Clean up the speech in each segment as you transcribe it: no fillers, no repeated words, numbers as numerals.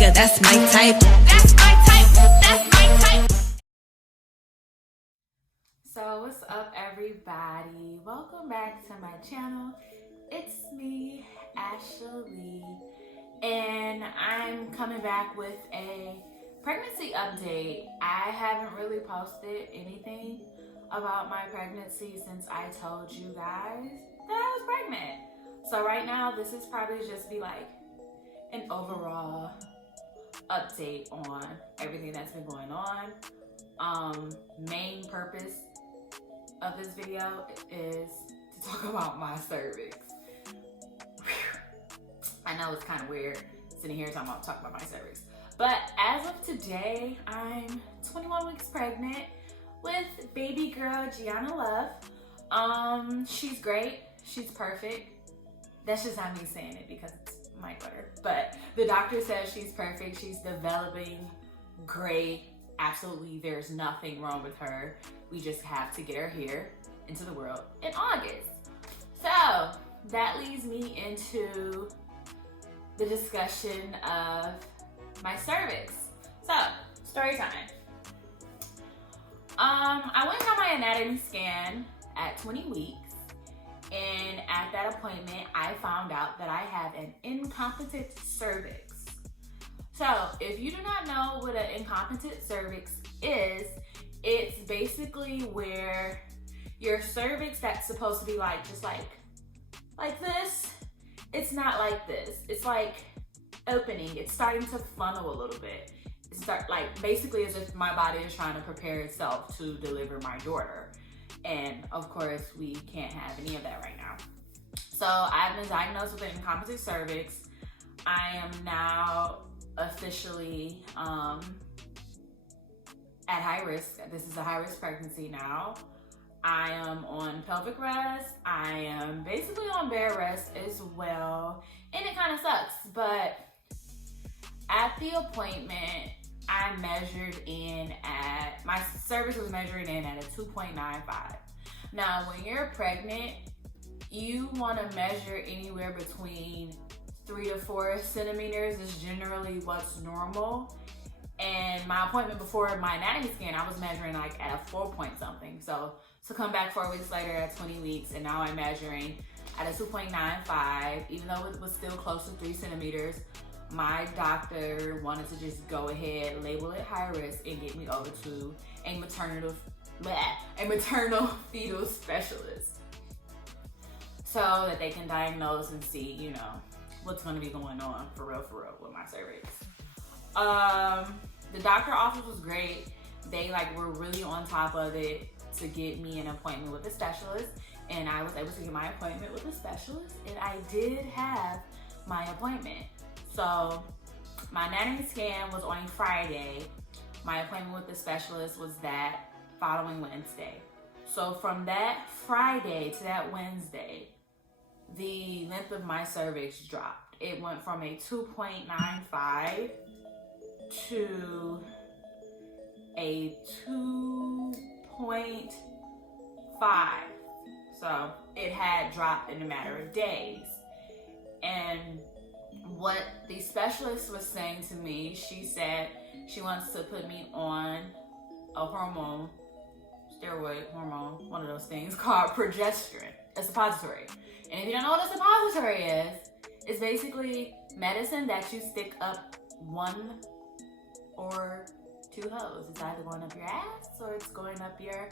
nigga, that's my type. That's my type. That's my type. So what's up, everybody? Welcome back to my channel. It's me, Ashley, and I'm coming back with a pregnancy update. I haven't really posted anything about my pregnancy since I told you guys that I was pregnant. So right now, this is probably just be like an overall update on everything that's been going on. Main purpose of this video is to talk about my cervix. I know it's kind of weird sitting here talking about my cervix, but as of today, I'm 21 weeks pregnant with baby girl Gianna Love. She's great. She's perfect. That's just not me saying it because it's my daughter, but the doctor says she's perfect. She's developing great. Absolutely, there's nothing wrong with her. We just have to get her here into the world in August. So that leads me into the discussion of my cervix. So, story time. I went on my anatomy scan at 20 weeks, and at that appointment, I found out that I have an incompetent cervix. So, if you do not know what an incompetent cervix is, it's basically where your cervix that's supposed to be like, just like this, it's not like this. It's like opening. It's starting to funnel a little bit. Basically as if my body is trying to prepare itself to deliver my daughter. And of course, we can't have any of that right now. So I've been diagnosed with an incompetent cervix. I am now officially at high risk. This is a high risk pregnancy now. I am on pelvic rest. I am basically on bed rest as well. And it kind of sucks, but at the appointment, I measured in at, my cervix was measured in at a 2.95. Now, when you're pregnant, you want to measure anywhere between 3 to 4 centimeters is generally what's normal. And my appointment before my anatomy scan, I was measuring like at a 4 point something. So to come back 4 weeks later at 20 weeks, and now I'm measuring at a 2.95, even though it was still close to 3 centimeters, my doctor wanted to just go ahead, label it high risk, and get me over to a maternal fetal specialist so that they can diagnose and see, you know, what's going to be going on for real with my cervix. The doctor office was great. They were really on top of it to get me an appointment with a specialist, and I was able to get my appointment with a specialist, and I did have my appointment. So my anatomy scan was on Friday. My appointment with the specialist was that following Wednesday. So from that Friday to that Wednesday, the length of my cervix dropped. It went from a 2.95 to a 2.5. So it had dropped in a matter of days. And what the specialist was saying to me, she said she wants to put me on a steroid hormone, one of those things called progesterone, a suppository. And if you don't know what a suppository is, it's basically medicine that you stick up one or two holes. It's either going up your ass or it's going up your...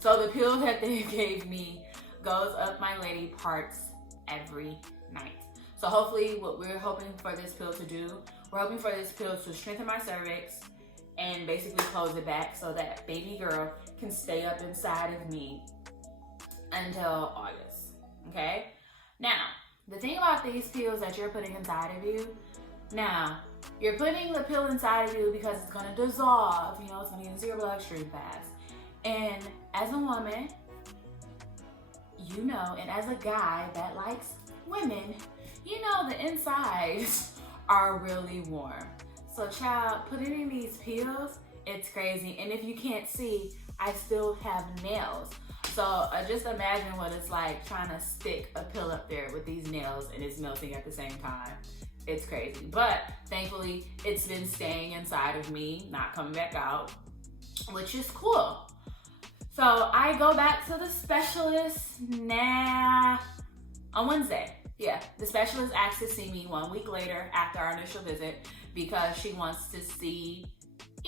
So the pill that they gave me goes up my lady parts every night. So hopefully what we're hoping for this pill to do, we're hoping for this pill to strengthen my cervix and basically close it back so that baby girl can stay up inside of me until August, okay? Now, the thing about these pills that you're putting inside of you, now, you're putting the pill inside of you because it's gonna dissolve, you know, it's gonna get into your bloodstream fast. And as a woman, you know, and as a guy that likes women, you know the insides are really warm. So child, putting in these pills, it's crazy. And if you can't see, I still have nails. So just imagine what it's like trying to stick a pill up there with these nails and it's melting at the same time. It's crazy. But thankfully, it's been staying inside of me, not coming back out, which is cool. So I go back to the specialist on Wednesday. Yeah, the specialist asked to see me 1 week later after our initial visit because she wants to see,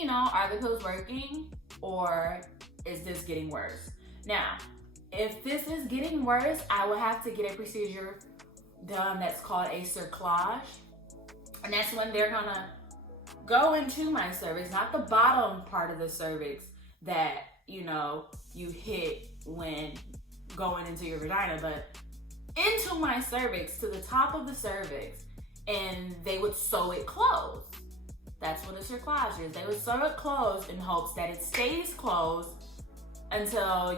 are the pills working or is this getting worse? Now, if this is getting worse, I will have to get a procedure done that's called a cerclage. And that's when they're gonna go into my cervix, not the bottom part of the cervix that, you hit when going into your vagina, but into my cervix, to the top of the cervix, and they would sew it closed. That's what a cerclage is. They would sew it closed in hopes that it stays closed until,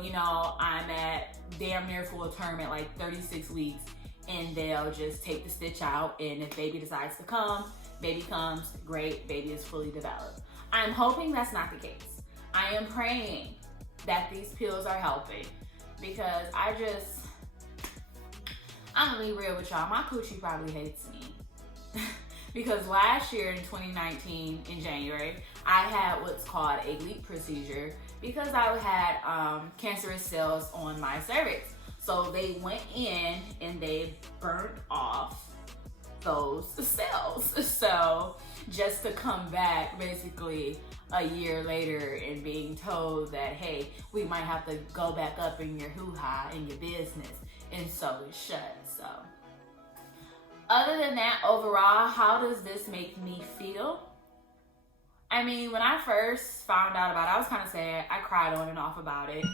I'm at damn near full term at like 36 weeks, and they'll just take the stitch out, and if baby decides to come, baby comes, great, baby is fully developed. I'm hoping that's not the case. I am praying that these pills are helping because I'm gonna be real with y'all, my coochie probably hates me. Because last year in 2019, in January, I had what's called a leak procedure because I had cancerous cells on my cervix. So they went in and they burnt off those cells. So just to come back basically a year later and being told that, hey, we might have to go back up in your hoo-ha, in your business, and sew it shut. So other than that, overall, how does this make me feel? I mean, when I first found out about it, I was kind of sad. I cried on and off about it.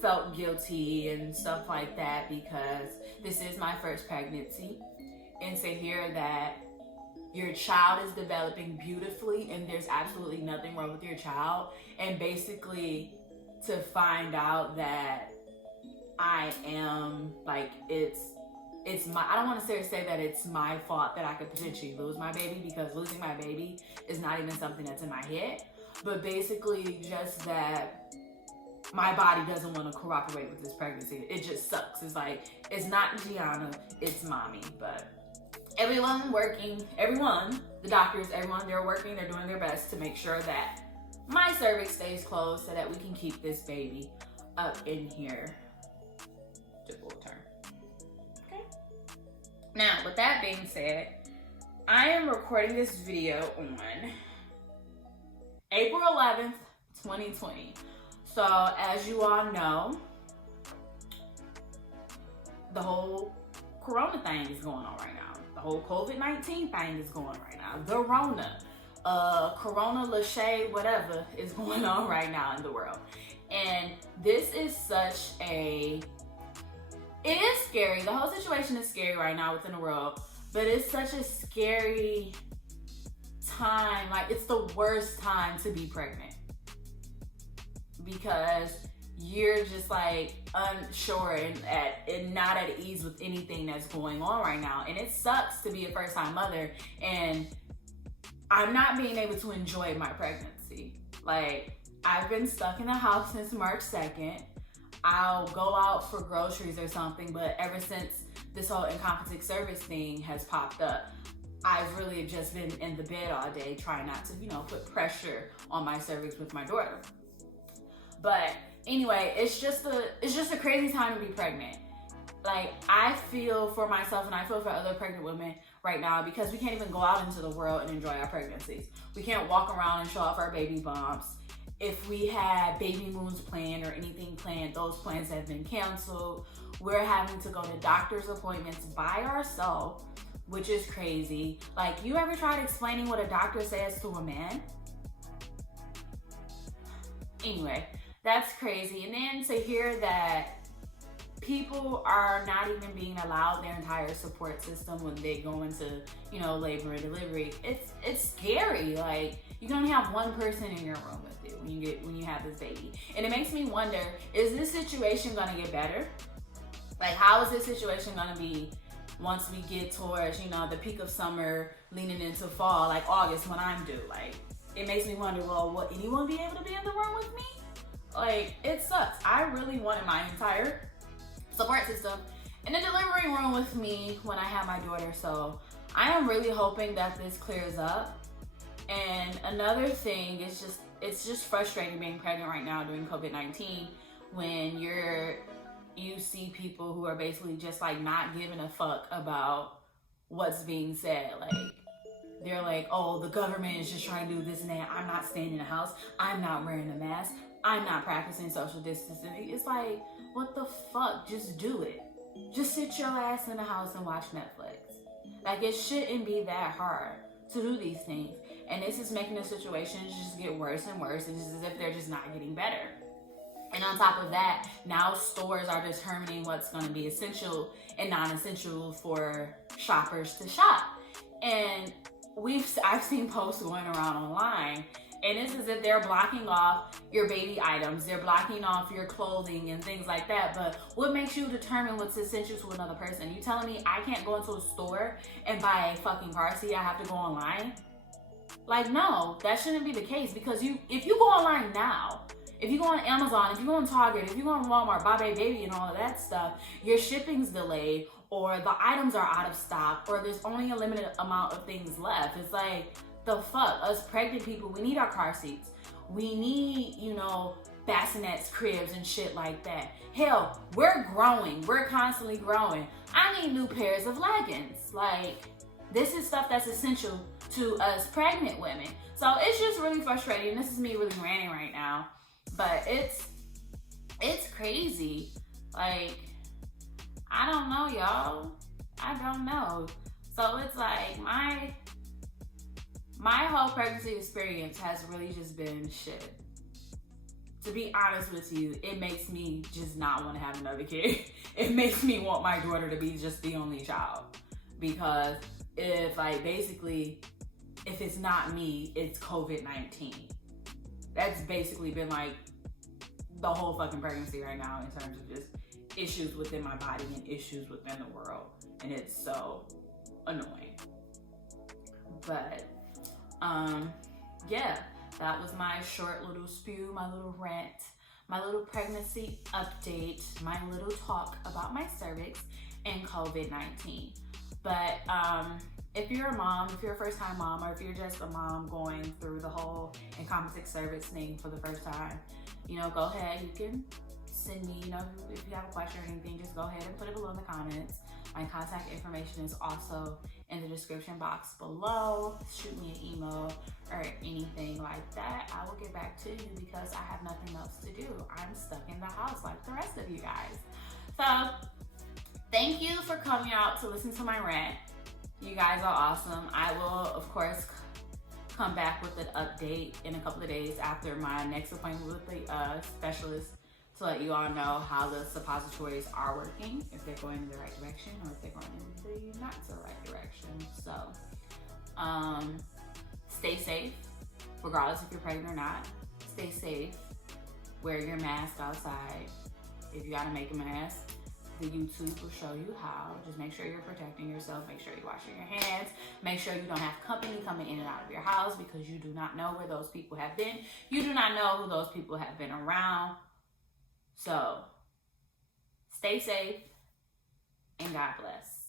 Felt guilty and stuff like that because this is my first pregnancy. And to hear that your child is developing beautifully and there's absolutely nothing wrong with your child, and basically to find out that I am like, it's my, I don't want to say that it's my fault that I could potentially lose my baby, because losing my baby is not even something that's in my head, but basically just that my body doesn't want to cooperate with this pregnancy. It just sucks. It's like, it's not Gianna, it's mommy. But everyone, the doctors, everyone, they're working, they're doing their best to make sure that my cervix stays closed so that we can keep this baby up in here to full term. Okay. Now, with that being said, I am recording this video on April 11th, 2020. So, as you all know, the whole Corona thing is going on right now. The whole COVID-19 thing is going right now. The Rona, Corona, Lachey, whatever is going on right now in the world. And this is such it is scary. The whole situation is scary right now within the world, but it's such a scary time. Like, it's the worst time to be pregnant because you're just like unsure and not at ease with anything that's going on right now. And it sucks to be a first-time mother, and I'm not being able to enjoy my pregnancy. Like, I've been stuck in the house since March 2nd. I'll go out for groceries or something, but ever since this whole incompetent cervix thing has popped up, I've really just been in the bed all day trying not to, put pressure on my cervix with my daughter. But anyway, it's just a crazy time to be pregnant. Like, I feel for myself and I feel for other pregnant women right now because we can't even go out into the world and enjoy our pregnancies. We can't walk around and show off our baby bumps. If we had baby moons planned or anything planned, those plans have been canceled. We're having to go to doctor's appointments by ourselves, which is crazy. Like, you ever tried explaining what a doctor says to a man? Anyway, that's crazy. And then to hear that people are not even being allowed their entire support system when they go into, labor and delivery, it's scary. Like, you can only have one person in your room with you when you have this baby. And it makes me wonder, is this situation gonna get better? Like, how is this situation gonna be once we get towards, the peak of summer, leaning into fall, like August when I'm due? Like, it makes me wonder, well, will anyone be able to be in the room with me? Like, it sucks. I really wanted my entire support system in the delivery room with me when I had my daughter, so I am really hoping that this clears up. And another thing is it's just frustrating being pregnant right now during COVID-19 when you see people who are basically just like not giving a fuck about what's being said. Like, they're like, oh, the government is just trying to do this and that. I'm not staying in the house. I'm not wearing a mask. I'm not practicing social distancing. It's like, what the fuck? Just do it. Just sit your ass in the house and watch Netflix. Like, it shouldn't be that hard to do these things. And this is making the situation just get worse and worse. It's as if they're just not getting better. And on top of that, now stores are determining what's going to be essential and non-essential for shoppers to shop. And I've seen posts going around online, and it's as if they're blocking off your baby items, they're blocking off your clothing and things like that. But what makes you determine what's essential to another person? You telling me I can't go into a store and buy a fucking car seat? I have to go online? Like, no, that shouldn't be the case, because if you go online now, if you go on Amazon, if you go on Target, if you go on Walmart, buy baby and all of that stuff, your shipping's delayed, or the items are out of stock, or there's only a limited amount of things left. It's like, the fuck? Us pregnant people, we need our car seats. We need, bassinets, cribs, and shit like that. Hell, we're growing. We're constantly growing. I need new pairs of leggings. Like, this is stuff that's essential to us pregnant women. So it's just really frustrating. This is me really ranting right now. But it's crazy. Like, I don't know, y'all. I don't know. So it's like my whole pregnancy experience has really just been shit. To be honest with you, it makes me just not want to have another kid. It makes me want my daughter to be just the only child. Because if it's not me, it's COVID-19. That's basically been like the whole fucking pregnancy right now in terms of just issues within my body and issues within the world. And it's so annoying. But, yeah, that was my short little spew, my little rant, my little pregnancy update, my little talk about my cervix and COVID-19. But, if you're a mom, if you're a first-time mom, or if you're just a mom going through the whole incompetent cervix thing for the first time, go ahead. You can send me, if you have a question or anything, just go ahead and put it below in the comments. My contact information is also in the description box below. Shoot me an email or anything like that. I will get back to you because I have nothing else to do. I'm stuck in the house like the rest of you guys. So, thank you for coming out to listen to my rant. You guys are awesome. I will, of course, come back with an update in a couple of days after my next appointment with the specialist to let you all know how the suppositories are working, if they're going in the right direction or if they're going in the not so right direction. So, stay safe, regardless if you're pregnant or not. Stay safe. Wear your mask outside. If you gotta make a mask, the YouTube will show you how. Just make sure you're protecting yourself. Make sure you're washing your hands. Make sure you don't have company coming in and out of your house because you do not know where those people have been. You do not know who those people have been around. So, stay safe and God bless.